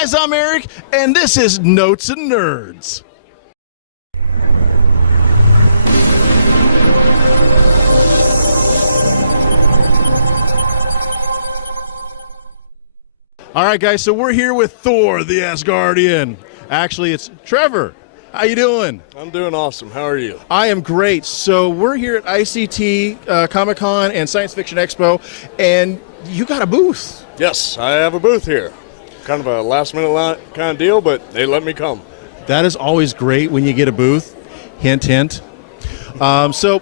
guys, I'm Eric, and this is Notes and Nerds. All right, guys, so we're here with Thor The Asgardian. Actually, it's Trevor. How you doing? I'm doing awesome. How are you? I am great. So we're here at ICT, Comic-Con, and Science Fiction Expo, and you got a booth. Yes, I have a booth here. Kind of a last-minute kind of deal, but they let me come. That is always great when you get a booth. Hint, hint. So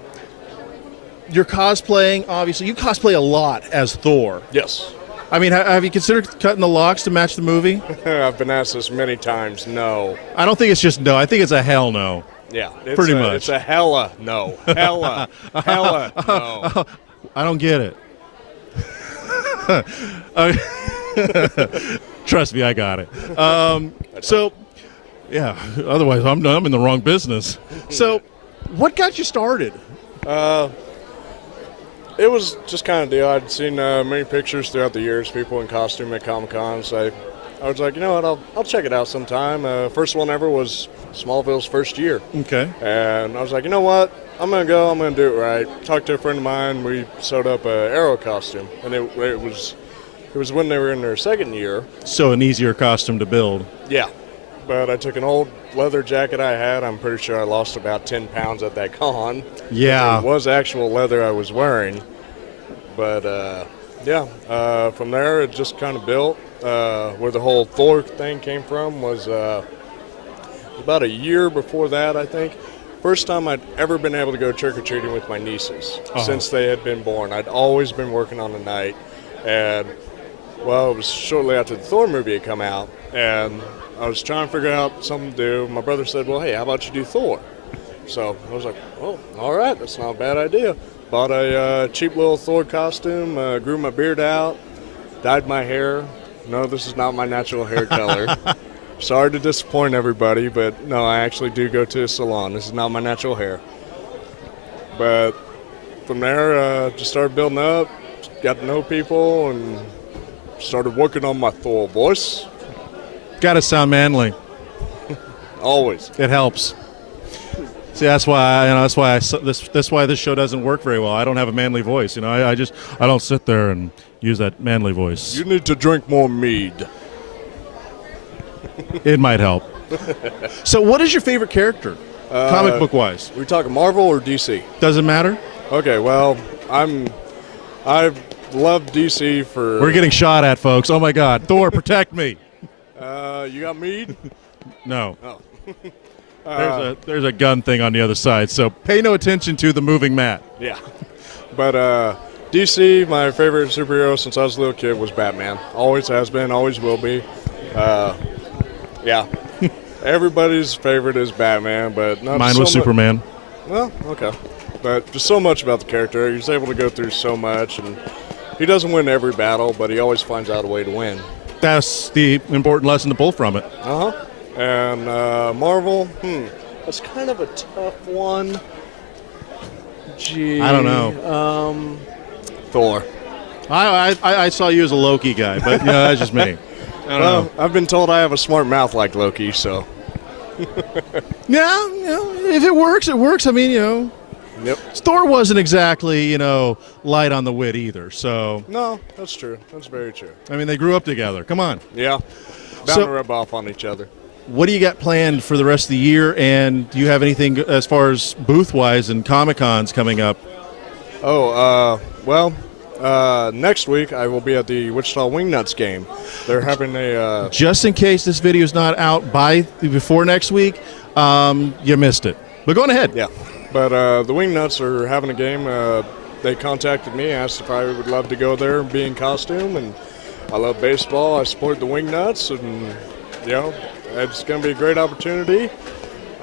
you're cosplaying, obviously. You cosplay a lot as Thor. Yes. I mean, have you considered cutting the locks to match the movie? I've been asked this many times. No. I don't think it's just no. I think it's a hell no. Yeah. Pretty much. It's a hella no. Hella. Hella no. I don't get it. Trust me, I got it. So, yeah, otherwise I'm in the wrong business. So, what got you started? It was just kind of deal. I'd seen many pictures throughout the years, people in costume at Comic-Cons. I was like, you know what, I'll check it out sometime. First one ever was Smallville's first year. Okay. And I was like, you know what, I'm going to go, I'm going to do it right. Talked to a friend of mine, we sewed up an Arrow costume. And it was when they were in their second year. So an easier costume to build. Yeah. But I took an old leather jacket I had. I'm pretty sure I lost about 10 pounds at that con. Yeah. It was actual leather I was wearing. But, from there it just kind of built. Where the whole Thor thing came from was about a year before that, I think. First time I'd ever been able to go trick-or-treating with my nieces since they had been born. I'd always been working on the night. And, well, it was shortly after the Thor movie had come out. And I was trying to figure out something to do. My brother said, well, hey, how about you do Thor? So I was like, oh, all right, that's not a bad idea. Bought a cheap little Thor costume, grew my beard out, dyed my hair. No, this is not my natural hair color. Sorry to disappoint everybody, but no, I actually do go to a salon. This is not my natural hair. But from there, just started building up, got to know people, and started working on my Thor voice. Got to sound manly. Always. It helps. See, that's why this show doesn't work very well. I don't have a manly voice. You know, I don't sit there and use that manly voice. You need to drink more mead. It might help. So, what is your favorite character, comic book wise? We talking Marvel or DC? Doesn't matter. Okay, well, I've loved DC for. We're getting shot at, folks. Oh my God, Thor, protect me. You got mead? No. Oh. There's a gun thing on the other side, so pay no attention to the moving mat. Yeah. But DC, my favorite superhero since I was a little kid was Batman. Always has been, always will be. Yeah. Everybody's favorite is Batman, but not Mine so was Superman. Well, okay. But just so much about the character. He's able to go through so much, and he doesn't win every battle, but he always finds out a way to win. That's the important lesson to pull from it. Uh-huh. And Marvel, that's kind of a tough one. Gee. I don't know. Thor. I saw you as a Loki guy, but that's just me. I don't know. I've been told I have a smart mouth like Loki, so. Yeah, if it works, it works. I mean, Yep. Thor wasn't exactly, light on the wit either, so. No, that's true. That's very true. I mean, they grew up together. Come on. Yeah. Bound to rub off on each other. What do you got planned for the rest of the year, and do you have anything as far as booth-wise and Comic-Cons coming up? Next week I will be at the Wichita Wingnuts game. They're having a... Just in case this video is not out before next week, you missed it. But go on ahead. Yeah. But the Wingnuts are having a game. They contacted me, asked if I would love to go there and be in costume, and I love baseball. I support the Wingnuts, and, it's going to be a great opportunity.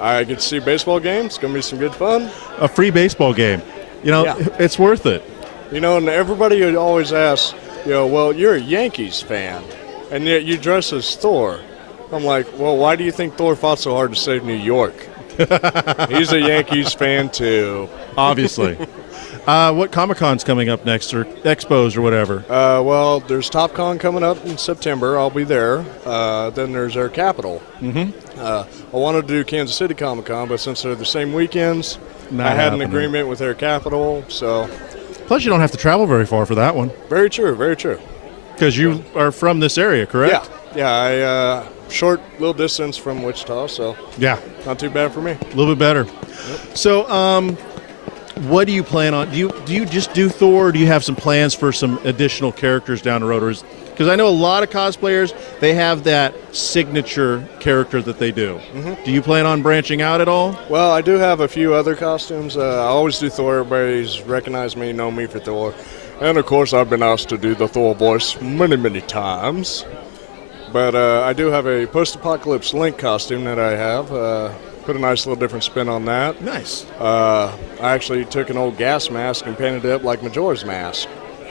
I get to see a baseball game. It's going to be some good fun. A free baseball game. It's worth it. And everybody always asks, well, you're a Yankees fan, and yet you dress as Thor. I'm like, well, why do you think Thor fought so hard to save New York? He's a Yankees fan, too. Obviously. What Comic-Con's coming up next, or Expos or whatever? Well, there's TopCon coming up in September. I'll be there. Then there's Air Capital. I wanted to do Kansas City Comic-Con, but since they're the same weekends, Not I had happening. an agreement with Air Capital. So, Plus, you don't have to travel very far for that one, very true, very true. because you are from this area, correct? Yeah. Short little distance from Wichita, so Yeah, not too bad for me. a little bit better. So, what do you plan on? Do you just do Thor, or do you have some plans for some additional characters down the road? Because I know a lot of cosplayers, they have that signature character that they do. Do you plan on branching out at all? Well, I do have a few other costumes. I always do Thor. Everybody's recognized me, know me for Thor. And, of course, I've been asked to do the Thor voice many, many times. But I do have a post-apocalypse Link costume that I have. Put a nice little different spin on that. Nice. I actually took an old gas mask and painted it up like Majora's Mask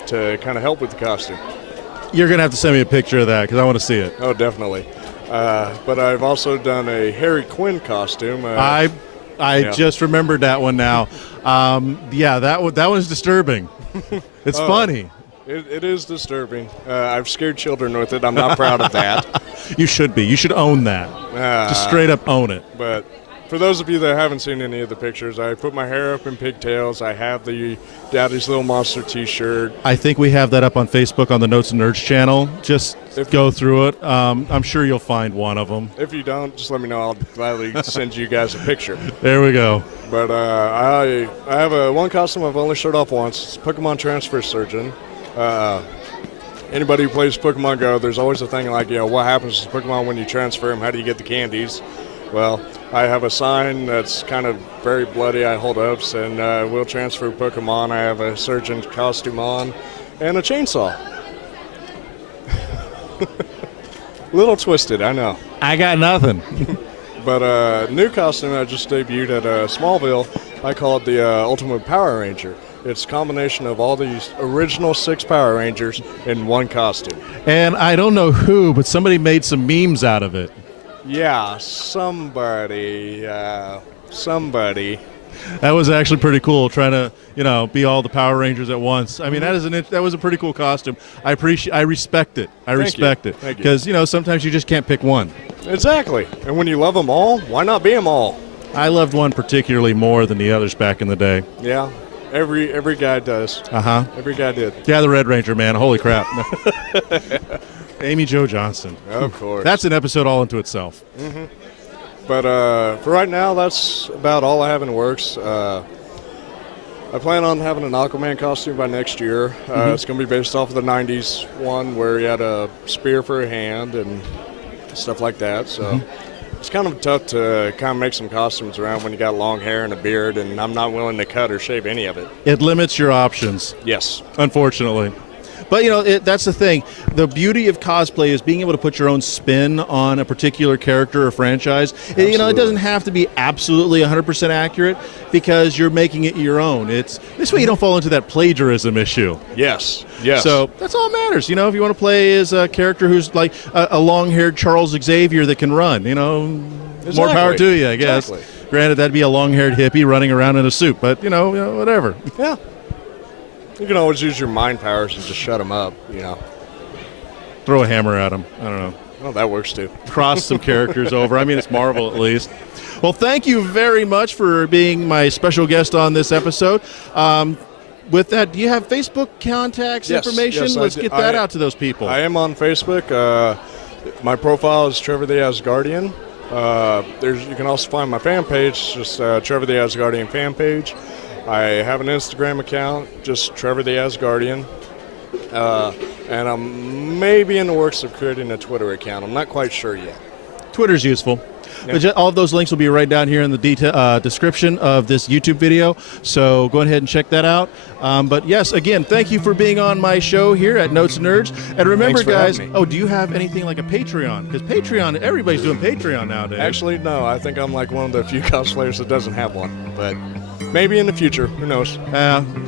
to kind of help with the costume. You're going to have to send me a picture of that, because I want to see it. Oh, definitely. But I've also done a Harry Quinn costume. I just remembered that one now. That one's disturbing. It's funny. It is disturbing. I've scared children with it. I'm not proud of that. You should be. You should own that. Just straight up own it. But for those of you that haven't seen any of the pictures, I put my hair up in pigtails. I have the Daddy's Little Monster t-shirt. I think we have that up on Facebook on the Notes and Nerds channel. Just go through it. I'm sure you'll find one of them. If you don't, just let me know. I'll gladly send you guys a picture. There we go. But I have one costume I've only showed off once. It's Pokemon Transfer Surgeon. Anybody who plays Pokemon Go, there's always a thing like, what happens to Pokemon when you transfer them? How do you get the candies? Well, I have a sign that's kind of very bloody I hold up, and we'll transfer Pokemon. I have a surgeon costume on and a chainsaw. Little twisted, I know. I got nothing. But new costume I just debuted at Smallville, I call it the Ultimate Power Ranger. It's a combination of all these original 6 Power Rangers in one costume. And I don't know who, but somebody made some memes out of it. Yeah, somebody. That was actually pretty cool, trying to, be all the Power Rangers at once. I mean, that was a pretty cool costume. I respect it. I respect it. Thank you. Because, sometimes you just can't pick one. Exactly. And when you love them all, why not be them all? I loved one particularly more than the others back in the day. Yeah, every guy does. Every guy did. Yeah, the Red Ranger, man. Holy crap. Amy Jo Johnson. Of course. That's an episode all into itself. But for right now, that's about all I have in the works. I plan on having an Aquaman costume by next year. It's going to be based off of the 90s one where he had a spear for a hand and stuff like that. So it's kind of tough to kind of make some costumes around when you got long hair and a beard, and I'm not willing to cut or shave any of it. It limits your options. Yes. Unfortunately. But, that's the thing. The beauty of cosplay is being able to put your own spin on a particular character or franchise. It doesn't have to be absolutely 100% accurate because you're making it your own. This way you don't fall into that plagiarism issue. Yes. So that's all that matters. If you want to play as a character who's like a long-haired Charles Xavier that can run, more power to you, I guess. Exactly. Granted, that'd be a long-haired hippie running around in a suit, but, whatever. Yeah. You can always use your mind powers and just shut them up, Throw a hammer at him. I don't know. Well, that works too. Cross some characters over. I mean, it's Marvel at least. Well, thank you very much for being my special guest on this episode. With that, do you have Facebook contacts information? Yes, Let's get that out to those people. I am on Facebook. My profile is Trevor The Asgardian. You can also find my fan page, just Trevor The Asgardian fan page. I have an Instagram account, just Trevor The Asgardian. And I'm maybe in the works of creating a Twitter account. I'm not quite sure yet. Twitter's useful. Yeah. All of those links will be right down here in the description of this YouTube video, so go ahead and check that out. But yes, again, thank you for being on my show here at Notes and Nerds. And remember, guys, do you have anything like a Patreon? Because Patreon, everybody's doing Patreon nowadays. Actually, no. I think I'm like one of the few cosplayers that doesn't have one. But maybe in the future. Who knows?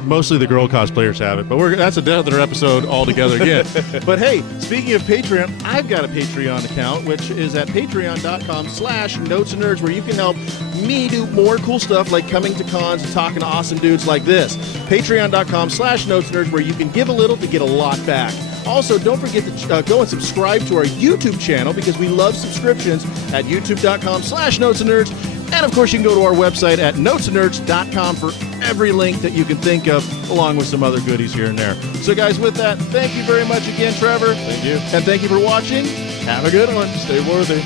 Mostly the girl cosplayers have it, but that's another episode altogether again. But hey, speaking of Patreon, I've got a Patreon account, which is at patreon.com/notesandnerds, where you can help me do more cool stuff like coming to cons and talking to awesome dudes like this. Patreon.com/notesandnerds, where you can give a little to get a lot back. Also, don't forget to go and subscribe to our YouTube channel, because we love subscriptions at youtube.com/notesandnerds. And of course, you can go to our website at notesandnerds.com for every link that you can think of, along with some other goodies here and there. So guys, with that, thank you very much again, Trevor. Thank you. And thank you for watching. Have a good one. Stay worthy.